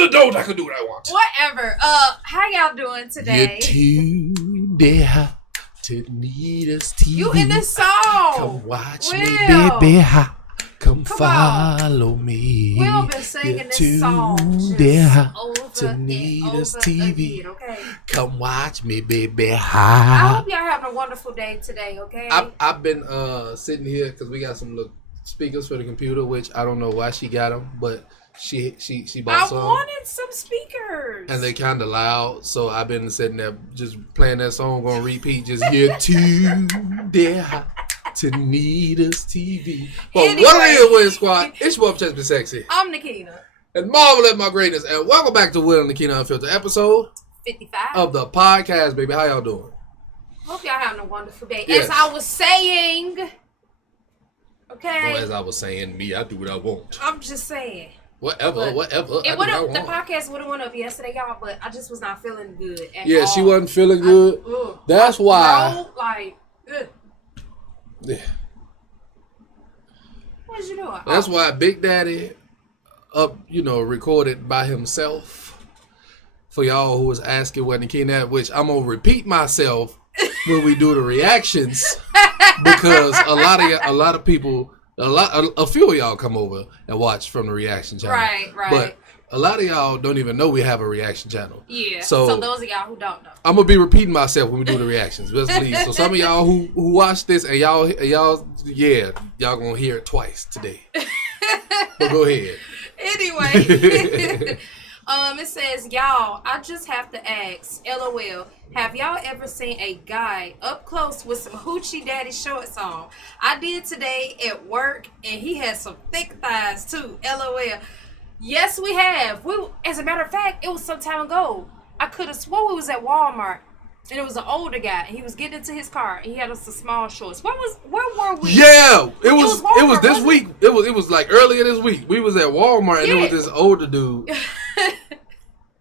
an adult. I can do what I want. Whatever. How y'all doing today? You're too dear to need us TV. You in this song? Come watch me, Will. baby. Come Come follow me. Will been singing You're this song too just dear over to need and us over TV. again, okay? Come watch me, baby. I hope y'all having a wonderful day today, okay? I've been sitting here because we got some little speakers for the computer, which I don't know why she got them, but she bought some. I wanted some speakers. And they kind of loud, so I've been sitting there just playing that song on repeat. Just you're too dear to need us TV. But Anyway. what it is, Will Squad? It's your boy, Just Be Sexy. I'm Nakina. And marvel at my greatness. And welcome back to Will and NAKINA Unfiltered, episode 55. of the podcast, baby. How y'all doing? Hope y'all having a wonderful day. Yes. As I was saying, okay? As I was saying, me, I do what I want. I'm just saying. Whatever. It I do what I the want. podcast would have went up yesterday, y'all, but I just was not feeling good at Yeah, all. she wasn't feeling good. That's why. No, like, ugh. Yeah. What did you do? That's why Big Daddy recorded by himself. For y'all who was asking what NAKINA, which I'm gonna repeat myself when we do the reactions because a lot of people, a few of y'all come over and watch from the reaction channel. Right. But a lot of y'all don't even know we have a reaction channall. Yeah. So those of y'all who don't know. I'm gonna be repeating myself when we do the reactions. Just please. So some of y'all who watch this and y'all gonna hear it twice today. But go ahead. Anyway, it says, y'all, I just have to ask, LOL, have y'all ever seen a guy up close with some hoochie daddy shorts on? I did today at work, and he had some thick thighs too. LOL. Yes, we have. As a matter of fact, it was some time ago. I could have swore we was at Walmart, and it was an older guy, and he was getting into his car, and he had us some small shorts. Where were we? Yeah, it was Walmart, this week. It was like earlier this week. We was at Walmart, and Yeah. it was this older dude.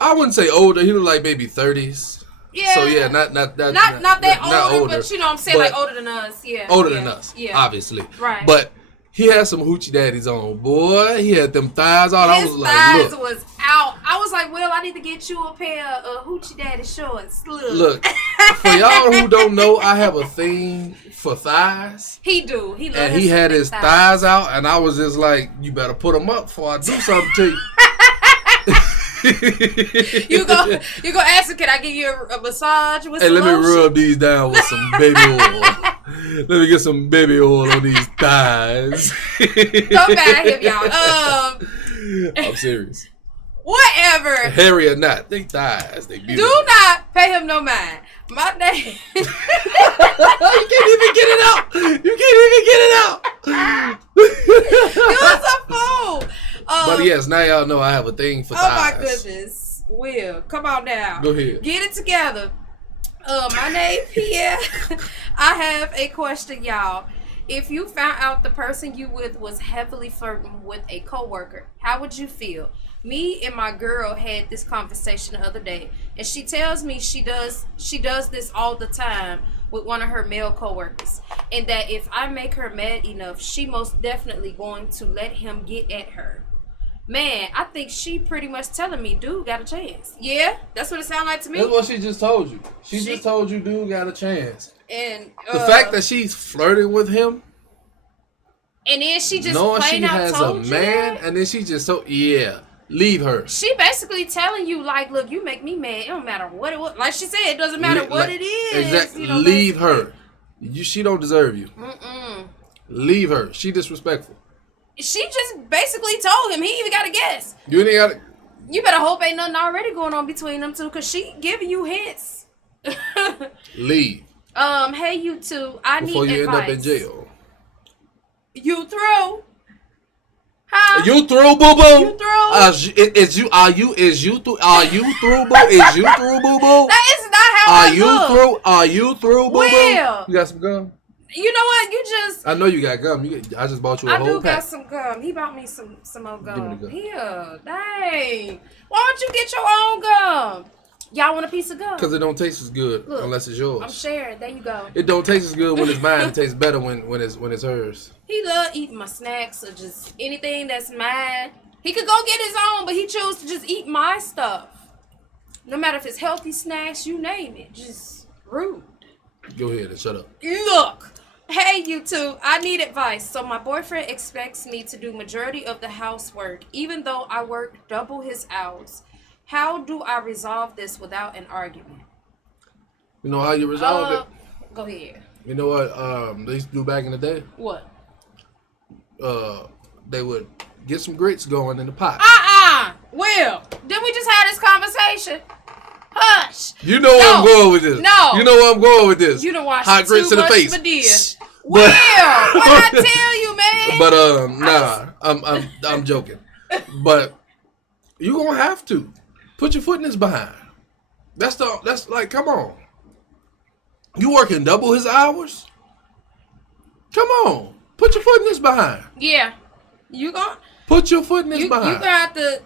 I wouldn't say older. He was like maybe 30s. Yeah. So yeah, not that not older, older, but you know what I'm saying, but like older than us. Yeah. older yeah, than us. Yeah. Obviously. Right. But he had some hoochie daddies on. Boy, he had them thighs on. I His was like, thighs look. was out. I was like, well, I need to get you a pair of hoochie daddy shorts. Look, for y'all who don't know, I have a thing for thighs. He do. He And he had his thighs out, and I was just like, you better put them up before I do something to you. You go ask him, can I give you a massage with some Hey, let me lotion? rub these down with some baby oil. Let me get some baby oil on these thighs. Don't bad him, y'all. I'm serious. Whatever. Hairy or not, they thighs. They beautiful. Do not pay him no mind. My name. You can't even get it out. You can't even get it out. You was a fool. But yes, now y'all know I have a thing for thighs. Oh my goodness. Will, come on now. Go ahead. Get it together. My name Pierre. I have a question, y'all. If you found out the person you with was heavily flirting with a coworker, how would you feel? Me and my girl had this conversation the other day, and she tells me she does this all the time with one of her male coworkers, and that if I make her mad enough, she most definitely going to let him get at her. Man, I think she pretty much telling me, dude got a chance. Yeah, that's what it sounds like to me. That's what she just told you. She just told you dude got a chance. And The fact that she's flirting with him, and then she just knowing she plain out has a told you man, that. and then she just leave her. She basically telling you, like, look, you make me mad. It don't matter what it was. Like she said, it doesn't matter what it is. Exactly. You know, leave basically. her. She don't deserve you. Leave her. She disrespectful. She just basically told him. He even got to guess. You ain't got to. You better hope ain't nothing already going on between them two, because she giving you hints. Leave. Hey, you two. I Before need you advice. end up in jail. You through? Huh? You through, boo boo? You through? Is you through? Is you through, boo boo? That is not how I look. Are you through, boo boo? Will. You got some gum? You know what? You just. I know you got gum. I just bought you a I whole do pack. got some gum. He bought me some more Give me gum. the gum. Here, dang. Why don't you get your own gum? Y'all want a piece of gum? Because it don't taste as good Look, unless it's yours. I'm sharing. There you go. It don't taste as good when it's mine. It tastes better when it's hers. He love eating my snacks or just anything that's mine. He could go get his own, but he chose to just eat my stuff. No matter if it's healthy snacks, you name it. Just rude. Go ahead and shut up. Look. Hey, you two. I need advice. So my boyfriend expects me to do majority of the housework, even though I work double his hours. How do I resolve this without an argument? You know how you resolve it? Go ahead. You know what they used to do back in the day? What? They would get some grits going in the pot. Will, didn't we just have this conversation? Hush. You know where I'm going with this. No. You know where I'm going with this. You don't watch hot grits too in the much face. Madea. Will, what I tell you, man? But I'm joking. But you gonna have to put your foot in his behind. That's like, come on. You working double his hours? Come on. Put your foot in his behind. Yeah. You gonna put your foot in his behind. You gonna have to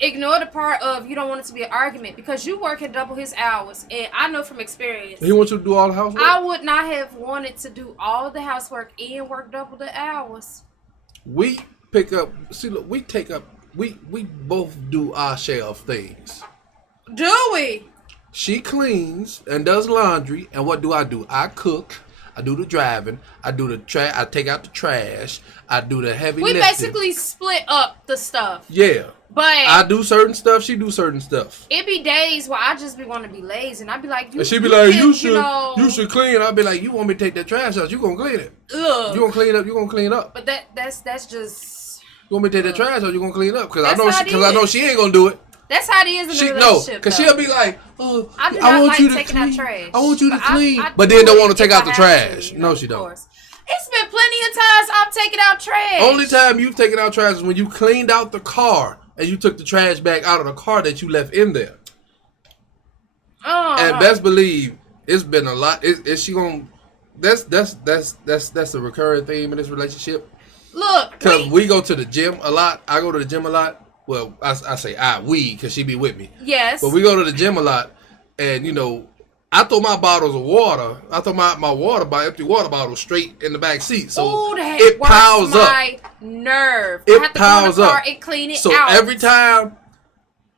ignore the part of you don't want it to be an argument because you working double his hours, and I know from experience. He wants you to do all the housework? I would not have wanted to do all the housework and work double the hours. We pick up. See, look, we take up. We both do our share of things. Do we? She cleans and does laundry, and what do? I cook. I do the driving. I do the trash. I take out the trash. I do the heavy lifting. We basically split up the stuff. Yeah. But I do certain stuff. She do certain stuff. It be days where I just be want to be lazy, and I be like, and she be like, you should clean. I be like, you want me to take that trash out? You gonna clean it? Ugh. You gonna clean up? You gonna clean up? But that's just. You want me to take that trash out? You gonna clean up? Because I know she ain't gonna do it. That's how it is in a relationship. No, because she'll be like, oh, I want you to clean. I want you to clean. But then don't want to take out the trash. No, she don't. It's been plenty of times I've taken out trash. Only time you've taken out trash is when you cleaned out the car and you took the trash bag out of the car that you left in there. And best believe it's been a lot. Is she gonna? That's a recurring theme in this relationship. Look, because we go to the gym a lot. I go to the gym a lot. Well, I say we, because she be with me. Yes. But we go to the gym a lot, and, you know, I throw my bottles of water, my empty water bottle straight in the back seat. So it piles up. My nerve. It I have to piles go in the car up. and clean it so out. Every time,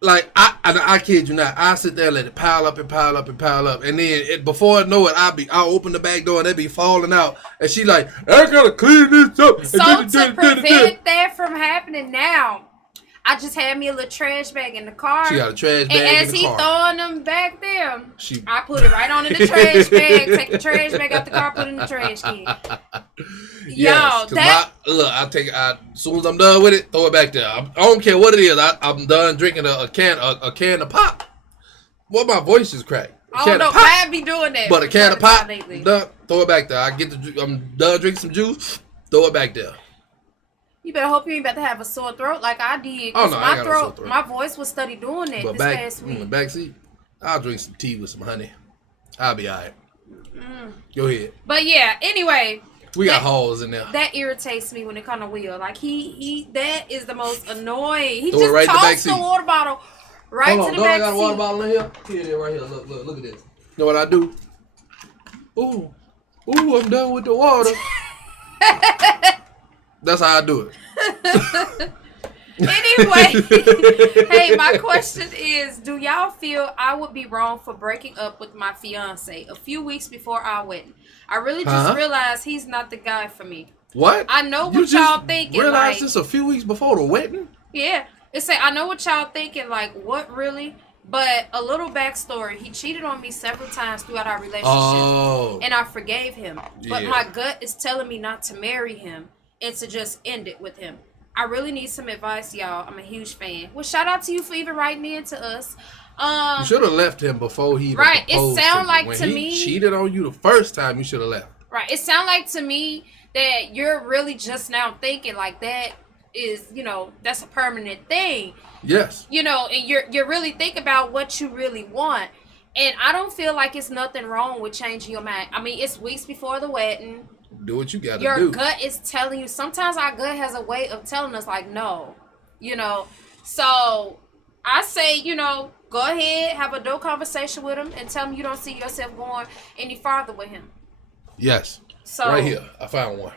like, I kid you not, I sit there and let it pile up and pile up and pile up. And then before I know it, I'll open the back door and it be falling out. And she like, I gotta clean this up. So to prevent that from happening now, I just had me a little trash bag in the car. She got a trash bag and in the car. as he throwing them back there, I put it right on in the trash bag, take the trash bag out the car, put it in the trash can. Yes, Yo, as soon as I'm done with it, throw it back there. I don't care what it is. I'm done drinking a can of pop. Well, my voice is cracked. Oh no, I be doing that. But a can of pop, done, throw it back there. I'm done drinking some juice, throw it back there. You better hope you ain't about to have a sore throat like I did. Oh no, I ain't got no sore throat. My voice was steady doing that this past week. In the back seat, I'll drink some tea with some honey. I'll be alright. Go ahead. But yeah, anyway. We got holes in there. That irritates me when it comes to Will. Like he that is the most annoying. He throw just right tossed the water bottle right to the back seat. I got a water bottle in here? Here, right here. Look at this. You know what I do? Ooh, I'm done with the water. That's how I do it. Anyway, hey, my question is, do y'all feel I would be wrong for breaking up with my fiance a few weeks before our wedding? I really just realized he's not the guy for me. What? I know what y'all thinking. Realized this a few weeks before the wedding? Yeah. I know what y'all thinking, like, what really? But a little backstory, he cheated on me several times throughout our relationship. Oh. And I forgave him. But my gut is telling me not to marry him and to just end it with him. I really need some advice, y'all. I'm a huge fan. Well, shout out to you for even writing in to us. You should have left him before he even proposed. It sound like when to he me cheated on you the first time, you should have left. Right. It sound like to me that you're really just now thinking like that is, that's a permanent thing. Yes. And you're really thinking about what you really want. And I don't feel like it's nothing wrong with changing your mind. I mean, it's weeks before the wedding. Do what you got to do. Your gut is telling you. Sometimes our gut has a way of telling us, like, no. So I say, go ahead, have a dope conversation with him and tell him you don't see yourself going any farther with him. Yes. So right here. I found one.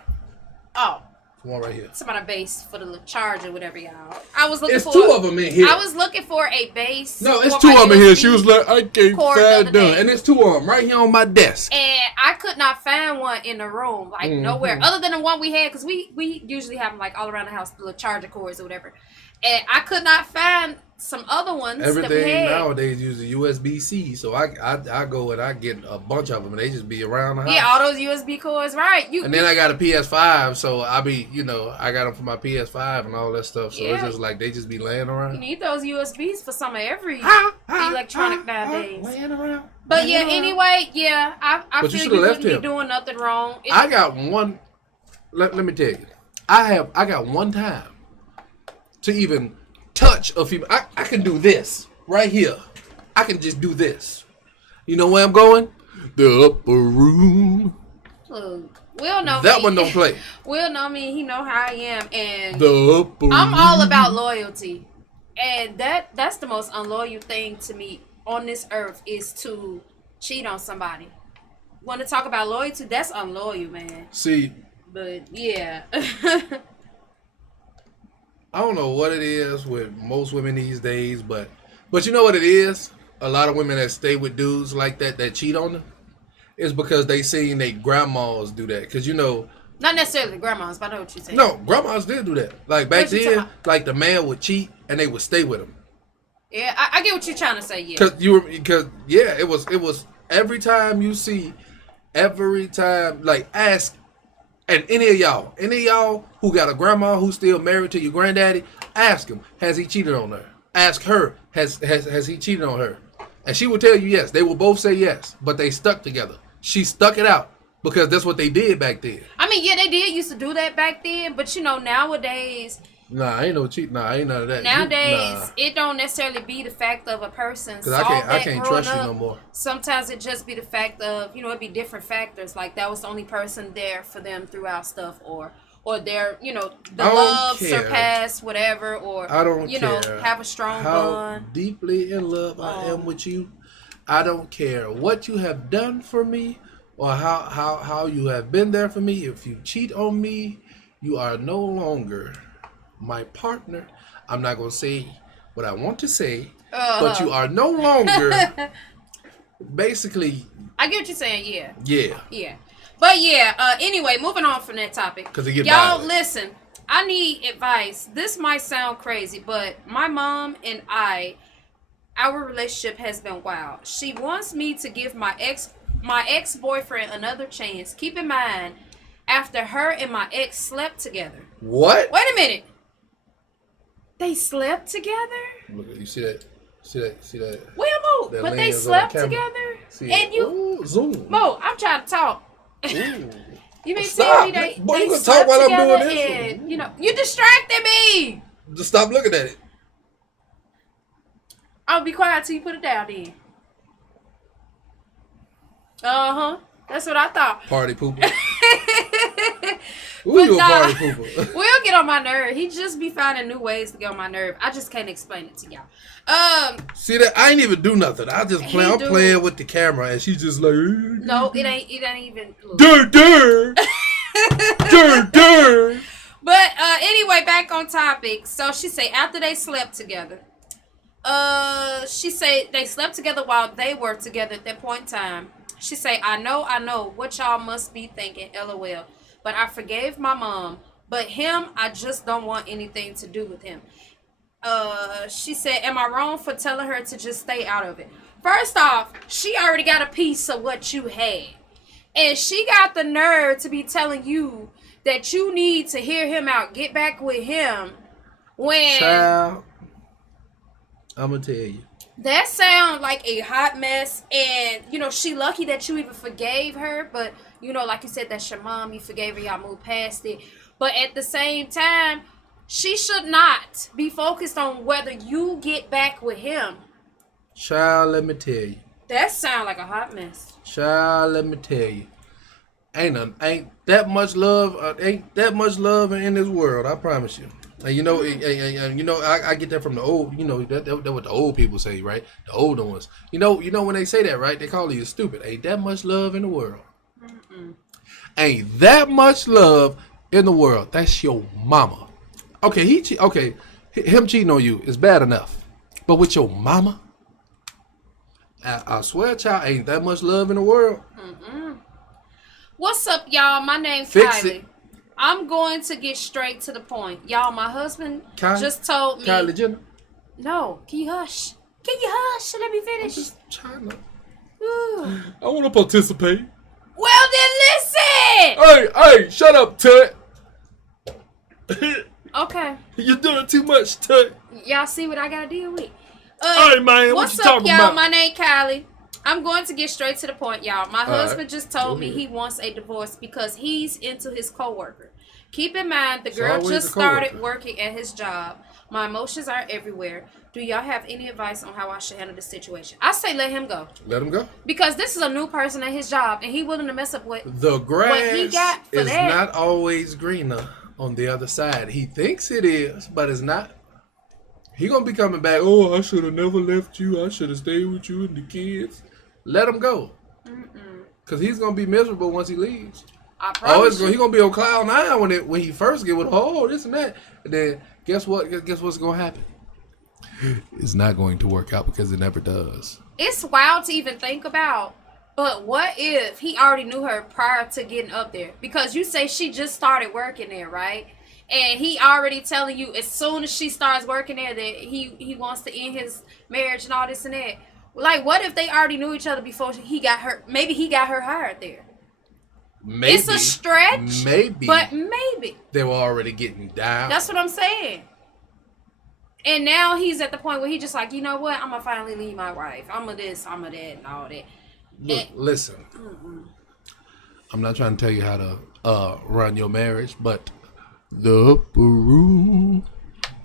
Oh. One right here. Some kind of base for the little charger, whatever, y'all. I was looking It's for. two of them in here. I was looking for a base. No, it's two of them in here. She was like, I can't find them. And it's two of them right here on my desk. And I could not find one in the room, like nowhere, other than the one we had, because we usually have them like all around the house, the little charger cords or whatever. And I could not find some other ones. Everything that we had. nowadays uses USB-C, so I go and I get a bunch of them, and they just be around the house. Yeah, all those USB cords, right? And then I got a PS5, so I got them for my PS5 and all that stuff. So it's just like they just be laying around. You need those USBs for some of every electronic nowadays. Laying around. But anyway, I feel you wouldn't be doing nothing wrong. I got one. Let me tell you, I got one time to even touch a female. I can do this right here. I can just do this. You know where I'm going? The upper room. Look, Will know that me. One don't play. Will know me. He know how I am, and the upper I'm room. all about loyalty, and that's the most unloyal thing to me on this earth is to cheat on somebody. Want to talk about loyalty? That's unloyal, man. See, but yeah. I don't know what it is with most women these days, but you know what it is? A lot of women that stay with dudes like that cheat on them, is because they seen their grandmas do that. Because not necessarily the grandmas, but I know what you're saying. No, grandmas did do that. Like back then, like the man would cheat and they would stay with him. Yeah, I get what you're trying to say. Yeah, it was every time like ask. And any of y'all who got a grandma who's still married to your granddaddy, ask him, has he cheated on her? Ask her, has he cheated on her? And she will tell you yes. They will both say yes, but they stuck together. She stuck it out because that's what they did back then. I mean, yeah, they did used to do that back then, but nowadays. Nah, ain't no cheat. Nah, ain't none of that. Nowadays, it don't necessarily be the fact of a person. Because I can't trust you no more. Sometimes it just be the fact of, it'd be different factors. Like that was the only person there for them throughout stuff, or their, the love surpassed whatever, or I don't care have a strong how bond. Deeply in love I am with you. I don't care what you have done for me or how you have been there for me. If you cheat on me, you are no longer my partner. I'm not going to say what I want to say, but you are no longer basically. I get what you're saying, yeah. But anyway, moving on from that topic. Y'all, listen, I need advice. This might sound crazy, but my mom and our relationship has been wild. She wants me to give my ex-boyfriend another chance. Keep in mind, after her and my ex slept together. What? Wait a minute. They slept together? Look, you see that? See that? Well, Mo, but they slept together? And Ooh, zoom. Mo, I'm trying to talk. Ooh. You mean tell me they you can slept talk while together I'm doing this? and, you distracted me. Just stop looking at it. I'll be quiet till you put it down then. Uh-huh. That's what I thought. Party pooper. Ooh, you a party pooper. Will get on my nerve. He just be finding new ways to get on my nerve. I just can't explain it to y'all. See that? I ain't even do nothing. I just play. I'm playing with the camera, and she's just like. No, it ain't even. Dur. But anyway, back on topic. So she say after they slept together. She say they slept together while they were together at that point in time. She say, I know what y'all must be thinking, LOL. But I forgave my mom. But him, I just don't want anything to do with him. She said, am I wrong for telling her to just stay out of it? First off, she already got a piece of what you had. And she got the nerve to be telling you that you need to hear him out, get back with him. When... Child, I'm going to tell you. That sound like a hot mess, and she lucky that you even forgave her, but like you said, that's your mom, you forgave her, y'all moved past it. But at the same time, she should not be focused on whether you get back with him. Child, let me tell you. That sound like a hot mess. Child, let me tell you. Ain't that much love in this world, I promise you. And I get that from the old, that what the old people say, right? The older ones. You know when they say that, right? They call you stupid. Ain't that much love in the world. Mm-mm. Ain't that much love in the world, that's your mama. Okay, him cheating on you is bad enough. But with your mama, I swear, child, ain't that much love in the world. Mm-mm. What's up, y'all? My name's Fix Kylie. it. I'm going to get straight to the point. Y'all, my husband just told me. Kylie Jenner. No, can you hush? Can you hush? Let me I'm finish. just trying to. Ooh. I want to participate. Well, then listen. Hey, shut up, Tut. Okay. You're doing too much, Tut. Y'all see what I gotta deal with. Hey, man, what's what you up, talking y'all? about? My name Kylie. I'm going to get straight to the point, y'all. My husband right. just told me ahead. he wants a divorce because he's into his coworker. Keep in mind, the It's girl always just a coworker. started working at his job. My emotions are everywhere. Do y'all have any advice on how I should handle this situation? I say let him go. Let him go. Because this is a new person at his job, and he willing to mess up with The grass what he got for is that. not always greener on the other side. He thinks it is, but it's not. He gonna be coming back. Oh, I should have never left you. I should have stayed with you and the kids. Let him go. Cause he's gonna be miserable once he leaves. I promise He gonna be on cloud nine when he first get with this and that. And then guess what? Guess what's gonna happen? It's not going to work out because it never does. It's wild to even think about. But what if he already knew her prior to getting up there? Because you say she just started working there, right? And he already telling you as soon as she starts working there that he wants to end his marriage and all this and that. Like, what if they already knew each other before he got her? Maybe he got her hired there. Maybe It's a stretch. But maybe. They were already getting down. That's what I'm saying. And now he's at the point where he just like, you know what? I'm going to finally leave my wife. I'm a this, I'm a that, and all that. Look, listen. I'm not trying to tell you how to run your marriage, but the upper room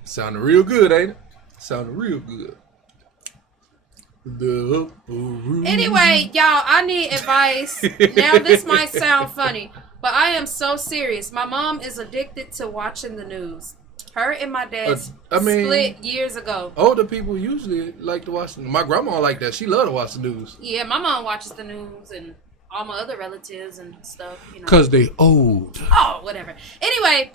sounded real good, ain't it? Sounded real good. The upper room. Anyway, y'all, I need advice. Now, this might sound funny, but I am so serious. My mom is addicted to watching the news. Her and my dad split years ago. Older people usually like to watch the news. My grandma like that. She love to watch the news. Yeah, my mom watches the news and all my other relatives and stuff. Because they old. Oh, whatever. Anyway,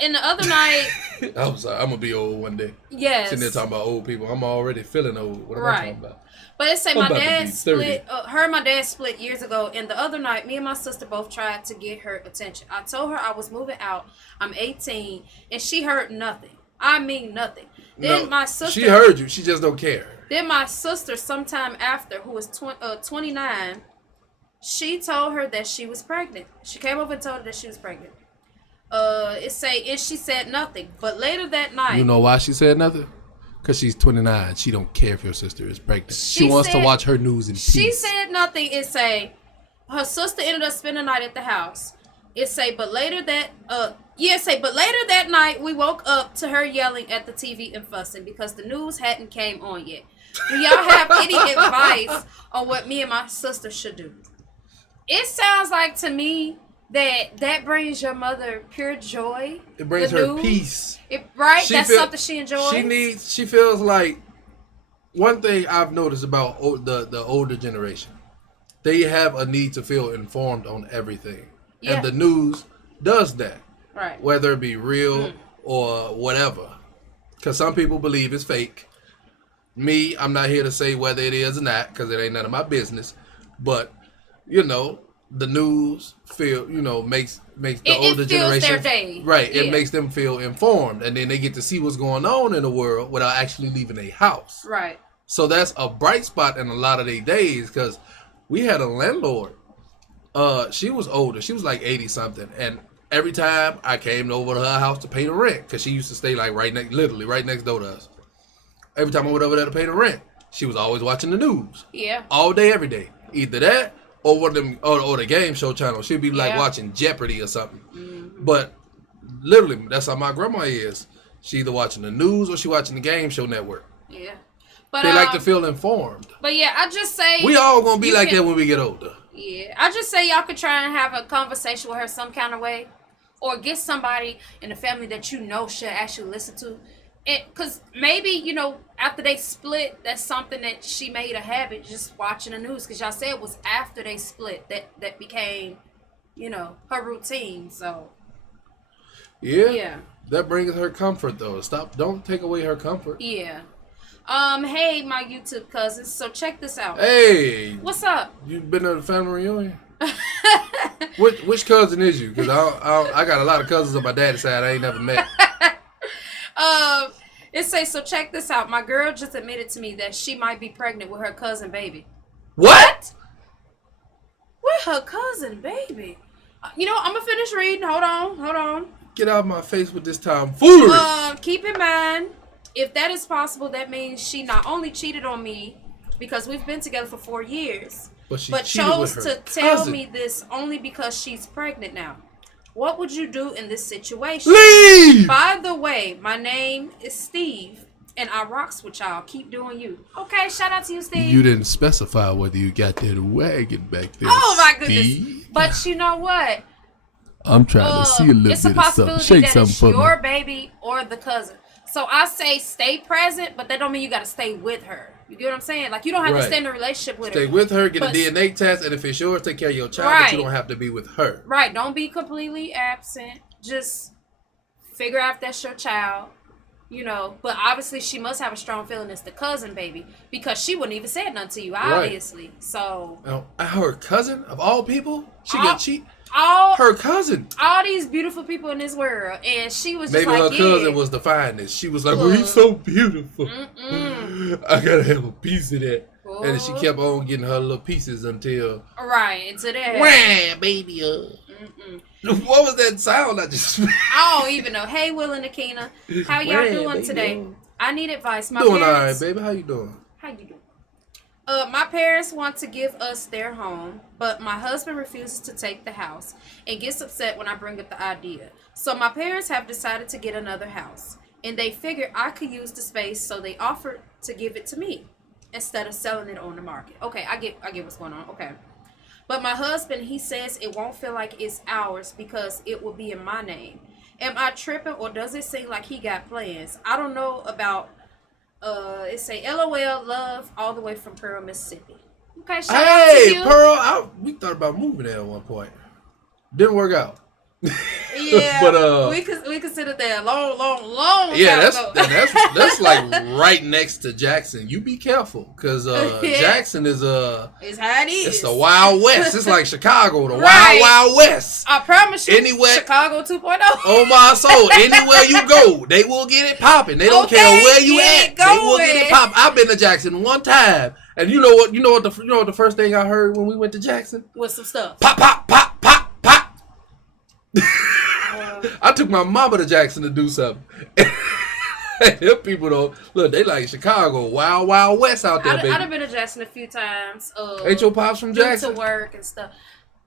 in the other night... I'm sorry. I'm going to be old one day. Yes. Sitting there talking about old people. I'm already feeling old. What am I talking about? But it say my dad split. Her and my dad split years ago, and the other night, me and my sister both tried to get her attention. I told her I was moving out. I'm 18, and she heard nothing. I mean nothing. Then my sister. She heard you. She just don't care. Then my sister, sometime after, who was 29, she told her that she was pregnant. She came over and told her that she was pregnant. And she said nothing. But later that night. You know why she said nothing? Because she's 29. She don't care if your sister is pregnant. She wants to watch her news in peace. She said nothing. It say her sister ended up spending the night at the house. It say, but later that night we woke up to her yelling at the TV and fussing because the news hadn't came on yet. Do y'all have any advice on what me and my sister should do? It sounds like to me that brings your mother pure joy. It brings her peace. That's something she enjoys. She feels like, one thing I've noticed about the older generation, they have a need to feel informed on everything. Yeah. And the news does that. Right. Whether it be real or whatever. Because some people believe it's fake. Me, I'm not here to say whether it is or not, because it ain't none of my business. But, the news makes the older generation their day. Right. Yeah. It makes them feel informed, and then they get to see what's going on in the world without actually leaving a house. Right. So that's a bright spot in a lot of their days, because we had a landlord. She was older. She was like 80 something, and every time I came over to her house to pay the rent, because she used to stay like literally right next door to us. Every time I went over there to pay the rent, she was always watching the news. Yeah. All day, every day. Either that or one of them, or the game show channel. She'd be like watching Jeopardy or something. Mm-hmm. But literally, that's how my grandma is. She either watching the news or she watching the game show network. Yeah. But they like to feel informed. But yeah, I just say we all gonna be like that when we get older. Yeah. I just say y'all could try and have a conversation with her some kind of way. Or get somebody in the family that should actually listen to. Because maybe, after they split, that's something that she made a habit, just watching the news. Because y'all said it was after they split that became, her routine. So, Yeah. That brings her comfort, though. Don't take away her comfort. Yeah. Hey, my YouTube cousins. So check this out. Hey. What's up? You been to the family reunion? Which cousin is you? Because I got a lot of cousins on my daddy's side I ain't never met. It says, so check this out. My girl just admitted to me that she might be pregnant with her cousin baby. What? With her cousin baby? I'm going to finish reading. Hold on. Get out of my face with this tomfoolery. Keep in mind, if that is possible, that means she not only cheated on me because we've been together for 4 years, but chose to tell me this only because she's pregnant now. What would you do in this situation? Leave! By the way, my name is Steve, and I rocks with y'all. Keep doing you. Okay, shout out to you, Steve. You didn't specify whether you got that wagon back there. Oh, my goodness. Steve. But you know what? I'm trying to see a little bit of something. It's a possibility Shake that something it's for your me. baby or the cousin. So I say stay present, but that don't mean you got to stay with her. You get what I'm saying? Like, you don't have to stay in a relationship with her. Stay with her, get a DNA test, and if it's yours, take care of your child, but you don't have to be with her. Right. Don't be completely absent. Just figure out if that's your child, But obviously, she must have a strong feeling it's the cousin baby because she wouldn't even say nothing to you, obviously. Right. So. Her cousin, of all people? She got cheated? Her cousin. All these beautiful people in this world, and she was just maybe her cousin was the finest. She was like, well, he's so beautiful. I gotta have a piece of that. And then she kept on getting her little pieces until... Right, into that. Wham, baby. What was that sound I just... I don't even know. Hey, Will and Nakina. How y'all doing today? I need advice. Doing all right, baby. How you doing? How you doing? My parents want to give us their home, but my husband refuses to take the house and gets upset when I bring up the idea. So my parents have decided to get another house, and they figured I could use the space, so they offered to give it to me instead of selling it on the market. Okay, I get what's going on. Okay. But my husband, he says it won't feel like it's ours because it will be in my name. Am I tripping, or does it seem like he got plans? I don't know about... it say LOL love all the way from Pearl, Mississippi. Okay, shout out to you. Hey, Pearl, we thought about moving there at one point. Didn't work out. Yeah, but we considered that long time ago. that's like right next to Jackson. You be careful, cause Jackson is it's how it is. It's the Wild West. It's like Chicago, the Wild West. I promise you, anywhere, Chicago 2.0. Oh my soul! Anywhere you go, they will get it popping. They don't care where you at. They will get it popping. I've been to Jackson one time, and you know what the first thing I heard when we went to Jackson? What's some stuff? Pop, pop, pop, pop, pop. I took my mama to Jackson to do something. Them people though, look, they like Chicago, Wild West out there, baby. I've been to Jackson a few times. Ain't your pops from Jackson? To work and stuff.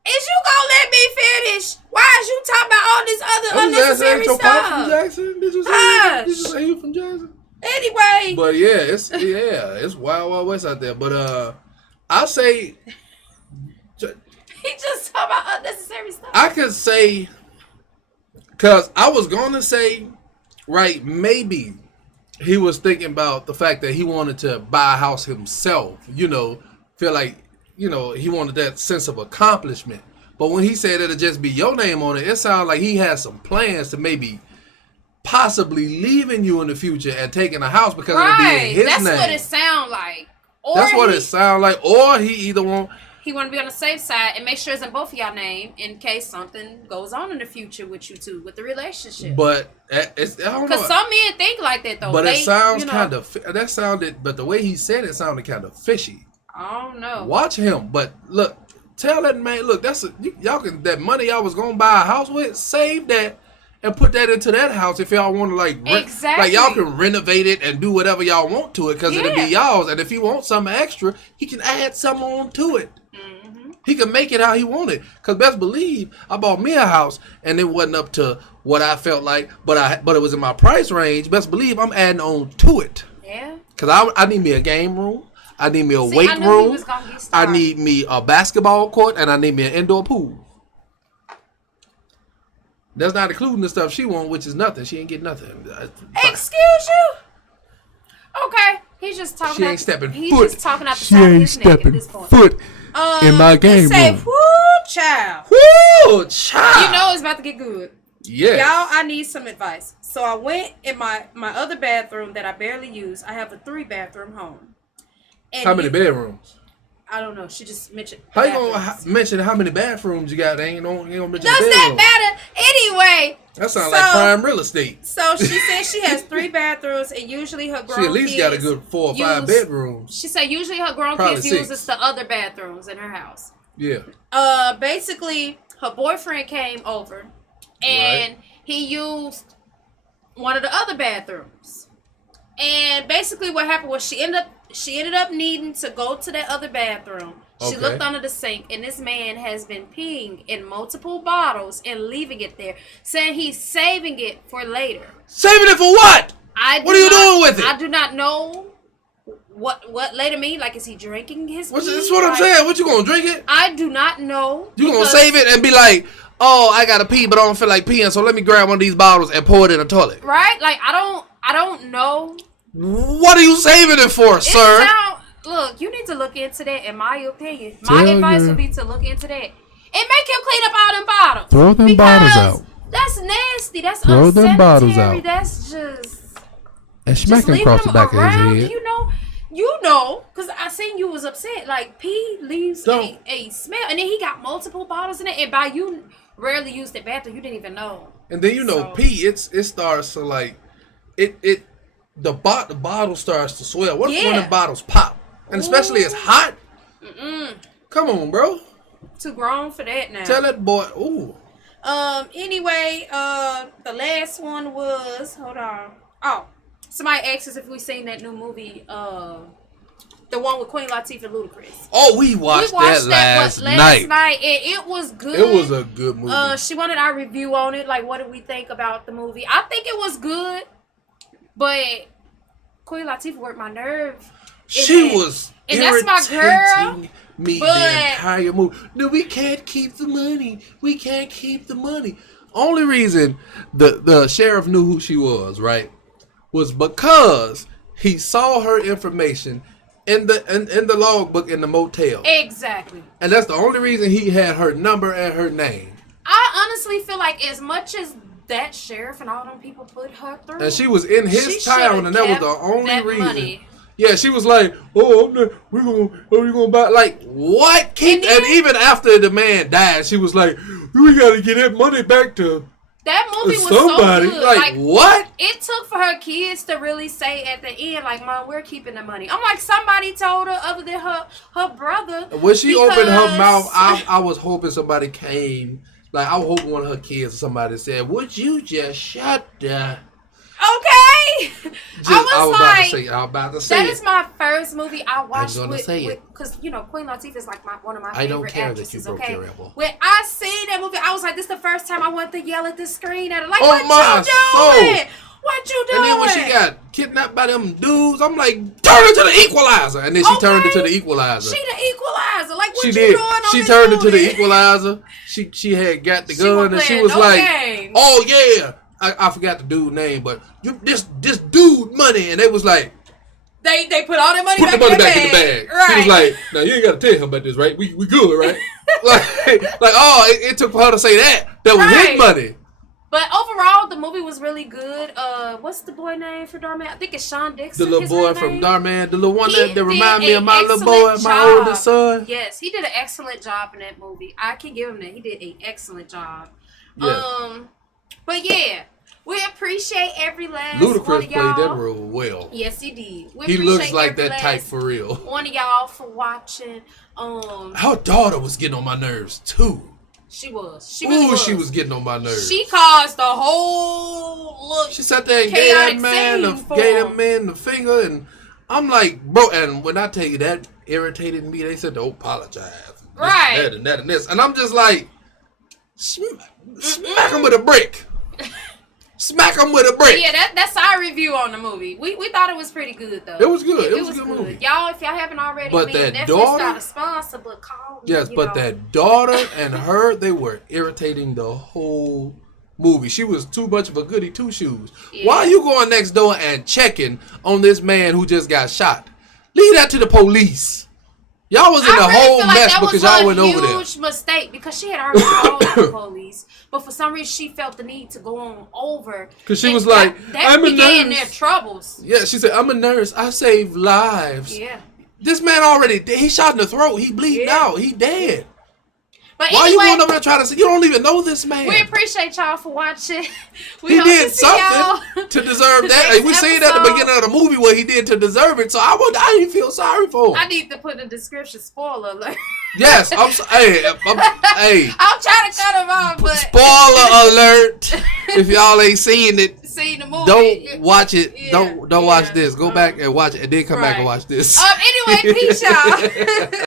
Is you gonna let me finish? Why is you talking about all this other unnecessary ain't your stuff? Pops from Jackson? Did you say you from Jackson? Anyway. But it's Wild West out there. But I'll say he just talking about unnecessary stuff. I could say, cause I was gonna say, right, maybe he was thinking about the fact that he wanted to buy a house himself, feel like, he wanted that sense of accomplishment. But when he said it'll just be your name on it, it sounds like he has some plans to maybe possibly leaving you in the future and taking a house because it'll be in his name. That's what it sounds like. It sounds like. Or he either want to be on the safe side and make sure it's in both of y'all name in case something goes on in the future with you two, with the relationship. But I don't know. Because some men think like that though. But it sounds kind of, but the way he said it sounded kind of fishy. I don't know. Watch him. But look, tell that man, look, y'all can, that money y'all was going to buy a house with, save that and put that into that house if y'all want to exactly. Like y'all can renovate it and do whatever y'all want to it because it'll be y'all's. And if he wants something extra, he can add something on to it. He can make it how he wanted. Because best believe, I bought me a house and it wasn't up to what I felt like, but it was in my price range. Best believe I'm adding on to it. Yeah. Because I need me a game room. I need me a weight room. I need me a basketball court. And I need me an indoor pool. That's not including the stuff she wants, which is nothing. She ain't getting nothing. Excuse you? Okay. He's just talking. She ain't stepping He's foot. just talking out the side of his neck at this point. Foot in my game room. Say, whoo, child. Whoo, child. You know it's about to get good. Yes. Y'all, I need some advice. So I went in my other bathroom that I barely use. I have a 3-bathroom home. And How many bedrooms? I don't know. She just mentioned. How you gonna mention how many bathrooms you got? They ain't gonna mention Does that matter? Anyway. That sounds like prime real estate. So she said she has 3 bathrooms, and usually her grown kids. She at least got a good 4 or 5 bedrooms. She said usually her grown kids uses the other bathrooms in her house. Yeah. Basically, her boyfriend came over, and he used one of the other bathrooms. And basically, what happened was she ended up needing to go to that other bathroom. She looked under the sink, and this man has been peeing in multiple bottles and leaving it there, saying he's saving it for later. Saving it for what? What are you doing with it? I do not know what later mean. Like, is he drinking his pee? That's what I'm saying. What, you gonna drink it? I do not know. You gonna save it and be like, oh, I gotta pee, but I don't feel like peeing, so let me grab one of these bottles and pour it in the toilet. Right? Like, I don't know. What are you saving it for, sir? Look, you need to look into that, in my opinion. My advice would be to look into that. And make him clean up all them bottles. Throw them bottles out. That's nasty. That's Throw unsanitary. them bottles out. That's just... And smack him across the back around, of his head. You know, because I seen you was upset. Like, pee leaves a smell. And then he got multiple bottles in it. And by you rarely use the bathroom, you didn't even know. And then, pee, it starts to, like... The bottle starts to swell. What if one of the bottles pop? And especially it's hot. Come on, bro. Too grown for that now. Tell that boy. Ooh. Anyway, the last one was, hold on. Oh, somebody asked us if we seen that new movie, the one with Queen Latifah and Ludacris. Oh, we watched that last night. And it was good. It was a good movie. She wanted our review on it. Like, what did we think about the movie? I think it was good, but Queen Latifah worked my nerve. She was irritating that's my girl, me the entire movie. No, we can't keep the money. We can't keep the money. Only reason the sheriff knew who she was, right, was because he saw her information in the logbook in the motel. Exactly. And that's the only reason he had her number and her name. I honestly feel like as much as that sheriff and all them people put her through, and she was in his town, and that was the only reason. Money. Yeah, she was like, we're gonna buy, like, what? And even after the man died, she was like, we gotta get that money back to that movie was somebody. So good. Like, what? It took for her kids to really say at the end, like, Mom, we're keeping the money. I'm like, somebody told her other than her brother. When she opened her mouth, I was hoping somebody came. Like, I was hoping one of her kids or somebody said, would you just shut the... Okay. I was about to say that is my first movie I watched because Queen Latifah is like one of my favorite I don't care actresses. that you broke your elbow. When I seen that movie, I was like, this is the first time I wanted to yell at the screen at her. Like, oh, what you doing? What you doing? And then when she got kidnapped by them dudes, I'm like, turn her to the Equalizer. And then she turned her to the Equalizer. She the Equalizer. Like, what she you did. doing? She turned her to the Equalizer. She had got the gun and she was like, oh yeah. I forgot the dude's name, but this dude money, and they was like, they put all their money back in the bag. Right. He was like, now you ain't got to tell him about this, right? We good, right? It took for her to say that was his money. But overall, the movie was really good. What's the boy name for Darman? I think it's Sean Dixon. The little boy from Darman, the little one that remind me of my little boy, my oldest son. Yes, he did an excellent job in that movie. I can give him that. He did an excellent job. Yeah. But yeah, we appreciate every last Ludacris one of y'all. played that role well. Yes, he did. He looks like that type for real. One of y'all for watching. Her daughter was getting on my nerves too. She was. She was getting on my nerves. She caused the whole look. She sat there and gave that man the finger, and I'm like, bro. And when I tell you that irritated me, they said to apologize, right? That and that and this, and I'm just like, smack him with a brick. Smack him with a brick. Yeah, that's our review on the movie. We thought it was pretty good though. It was good. It was a good movie. Y'all, if y'all haven't already, but that Netflix daughter, not a sponsor, but call me. Yes, but that daughter and her, they were irritating the whole movie. She was too much of a goody two shoes. Yeah. Why are you going next door and checking on this man who just got shot? Leave that to the police. Y'all was in a whole feel like mess that because was y'all a went over there. huge mistake because she had already called the police, but for some reason she felt the need to go on over. Because she was like, that began their troubles. Yeah, she said, I'm a nurse. I save lives. Yeah. This man already, he shot in the throat. He bleeding out. He dead. But Why anyway, you going over there trying to say, you don't even know this man? we appreciate y'all for watching. He did something to deserve that. We seen that at the beginning of the movie what he did to deserve it. So I didn't feel sorry for him. I need to put in the description spoiler alert. Yes, I'm trying to cut him off, but spoiler alert. If y'all ain't seen it, seen the movie, don't watch it. Yeah, Don't watch this. Go back and watch it, and then come back and watch this. Anyway, peace, y'all.